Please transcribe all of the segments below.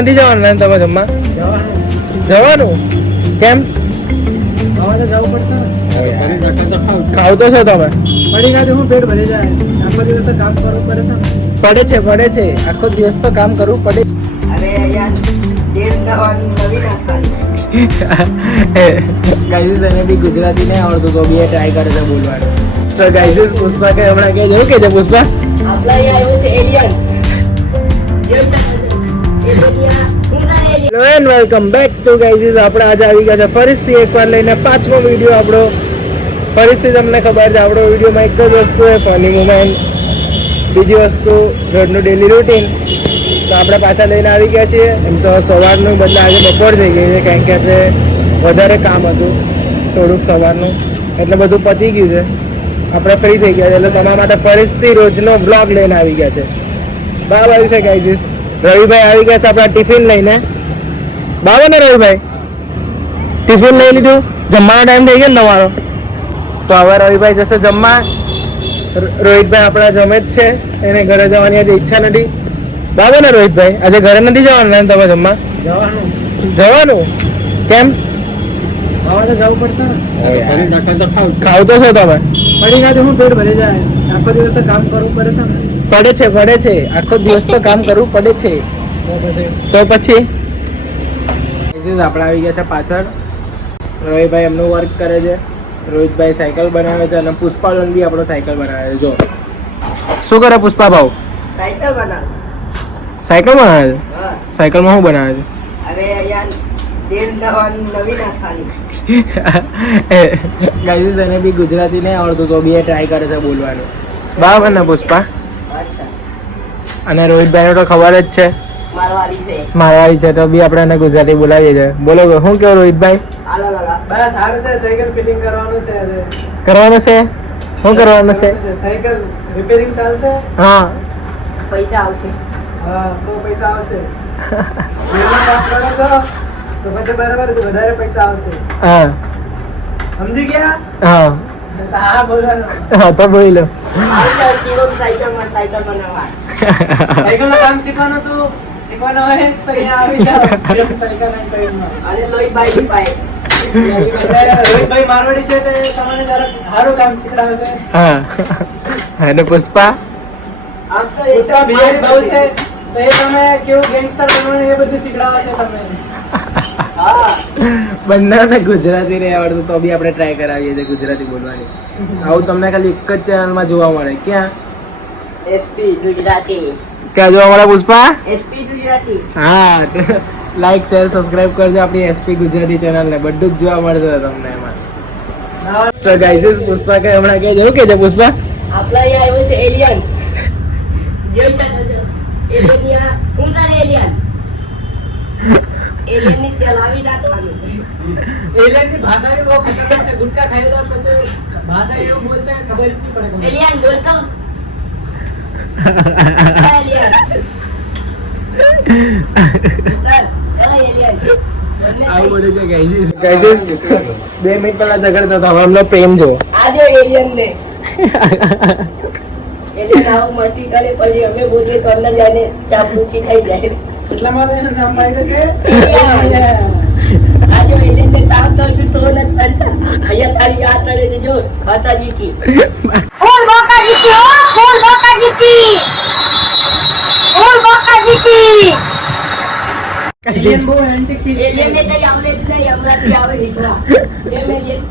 નથી જવાનું ને તમે જમવા? જવાનું કેમ? ખાવ તો છો તમે? પેટ ભરી જાય આખો દિવસ કામ કરવું પડે છે. પડે છે આખો દિવસ તો કામ કરવું પડે. ગાઈઝ એને બી ગુજરાતી નહીં આવડતું તો બી ટ્રાય કરે છે બોલવાનું. તો ગાઈઝ પુષ્પા કે હમણાં કે જેવું કે છે પુષ્પા આપણા અહીંયા આવ્યું છે alien. Hello and welcome back to guys. આપણે આજે આવી ગયા છે ફરીથી એકવાર લઈને પાંચમો વિડીયો આપણો. ફરીથી તમને ખબર છે આપણો વિડીયોમાં એક જ વસ્તુ છે ફની મુમેન્ટ્સ, બીજી વસ્તુ રોજનું ડેલી રૂટીન. તો આપણે પાછા લઈને આવી ગયા છીએ. એમ તો સવારનું બદલે આજે બપોર થઈ ગઈ છે કારણ કે આજે વધારે કામ હતું થોડુંક સવારનું, એટલે બધું પતી ગયું છે. આપણે ફ્રી થઈ ગયા છે એટલે તમારા માટે ફરીથી રોજનો બ્લોગ લઈને આવી ગયા છે. બરાબર આવી છે ગાઈઝ. રવિભાઈ આવી ગયા છે આપણા ટિફિન લઈને. બરાબર ને રવિભાઈ? ટિફિન લઈ લીધું, જમવાનો ટાઈમ થઈ ગયો ને તમારો. તો હવે રવિભાઈ જશે જમવા. રોહિતભાઈ આપણા જમે જ છે, એને ઘરે જવાની આજે ઈચ્છા નથી. બરાબર ને રોહિતભાઈ? આજે ઘરે નથી જવાનું ને તમે જમવા? જવાનું કેમ? જવું પડશે. ખાવ તો છો તમે? પડી ગયા હું પેટ ભરી જાય આખો દિવસ કામ કરવું પડે છે. પડે છે આખો દિવસ તો કામ કરવું પડે છે. તો પછી આપણે આવી ગયા છે પાછળ. રોહિતભાઈ એમનું વર્ક કરે છે. રોહિતભાઈ સાયકલ બનાવે છે અને પુષ્પાબેન બી આપણો સાયકલ બનાવે છે. જો શું કરે પુષ્પા ભાવ? સાયકલ બનાવ. સાયકલ બનાવે છે? હા. સાયકલમાં શું બનાવે છે? અરે યાર તેલ નવી નાખવાની. ગાઈઝ એને બી ગુજરાતી નહીં આવડતું તો બી એ ટ્રાય કરે છે બોલવાનું. બરાબર ને પુષ્પા? અચ્છા. અને રોહિતભાઈને તો ખબર જ છે મારવાડી છે. મારવાડી છે તો બી આપણે એને ગુજરાતી બોલાવીએ છીએ. બોલો શું કેવું રોહિતભાઈ? આલા લાલા. બસ સારું છે. સાયકલ ફિટિંગ કરવાનું છે આજે. કરવાનું છે? શું કરવાનું છે? સાયકલ રિપેરિંગ ચાલશે. હા પૈસા આવશે. હા તો પૈસા આવશે. મહેનત કામ કરો છો તો પછી બરાબર વધારે પૈસા આવશે. હા સમજી ગયા? હા હા બોલવાનું. હા તો બોલી લો. આવતા શિવમ સાયકલમાં સાયકલ બનાવવા. સાયકલનું કામ શીખવાનું હોય તો અહીંયા આવી જાઓ. સાયકલ અને ટ્રેનમાં. અને લોહીભાઈ બી પાય. રોહિતભાઈ મારવાડી છે તો તમને જરા સારું કામ શીખડાવશે. હા અને પુષ્પા? આમ તો એ પુષ્પા બિહારી ભાવ છે તો એ તમે કેવું ગેંગસ્ટર બનવાનું એ બધું શીખડાવે છે તમે. હા. બંનેને ગુજરાતી નહીં આવડતું તો બી આપણે ટ્રાય કરાવીએ છીએ ગુજરાતી બોલવાની. આવું તમને ખાલી એક જ ચેનલમાં જોવા મળે. ક્યાં? એસપી ગુજરાતી. ક્યાં જોવા મળે પુષ્પા? એસપી ગુજરાતી. હા લાઈક શેર સબસ્ક્રાઇબ કરજો આપણી એસપી ગુજરાતી ચેનલને. બધું જ જોવા મળશે તમને એમાં. તો ગાઈઝ પુષ્પા કે હમણાં કે જેવું કે છે પુષ્પા આપણા અહીંયા આવ્યું છે એલિયન. જોઈ શકો છો. એલિયન હું તારે એલિયન. એલિયન ની ચલાવી નાખવાનું. એલિયનની ભાષા બી બહુ ખતરનાક છે. ગુટકા ખાઈ લે પછી ભાષા એવું બોલશે કે ખબર જ નહીં પડે કોને. એલિયન દોસ્તો. એલિયન. સર ચલો એલિયન. આવું બધું છે ગાઈઝ. ગાઈઝ 2 મિનિટ પહેલા ઝઘડતા હતા, હવે એમનો પ્રેમ જો. આજે એલિયન ને એલિયન આવું મસ્તી કરે પછી અમે બોલીએ તો અંદર જઈને ચાપલુસી થઈ જાય. એટલા માટે એનું નામ પાડ્યું છે આજે એલિયન ને તાવ કરશું તો ન તરતા. અહીંયા તારી યાદ કરે છે જો માતાજી કી. ફૂલ બાકાજી કી, ઓ ફૂલ બાકાજી કી, ફૂલ બાકાજી કી. એલિયન બહુ એન્ટિક પીસ છે. એલિયન ને તઈ આવલે જ નહીં હમણાંથી આવે નીકળા. કેમ એલિયન?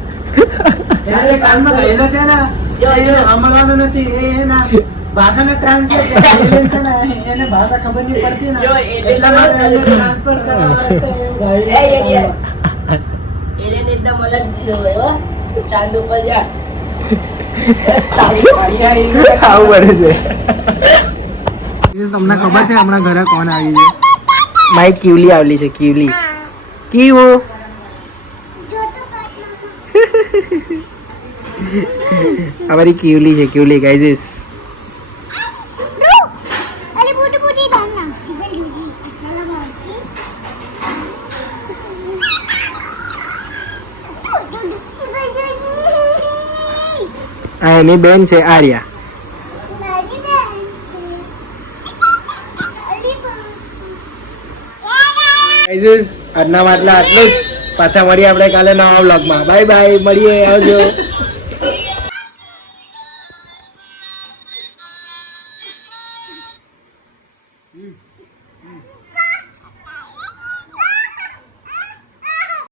એના જે કાનમાં ગયેલો છે ને જો, એ સાંભળવાનું નથી. એ એના ભાષાને ટ્રાન્સલેટ એલિયન છે ને એને ભાષા ખબર નહીં પડતી ને જો, alien એટલા માટે એને ટ્રાન્સફર કરવાનું એ એલિયન. એલિયન એકદમ અલગ દીધો હોય હો. ચાંદ ઉપર જા. તાળી પાડી. આવું બને છે. તમને ખબર છે હમણાં ઘરે કોણ આવી છે? મારી કિવલી આવલી છે. કિવલી કીવો અમારી કિવલી છે. કિવલી ગાઈઝ. અરે બોટુ બોટી દાના સિબલ યુજી અસલામ વાલેકુમ. સિબલ યુજી આ એની બેન છે આર્યા. મારી બેન છે. અલી ગાઈઝ આજના માટલા આટલું જ. પાછા મળીએ આપણે કાલે નવા વ્લોગમાં. બાય બાય, મળીએ, આવજો.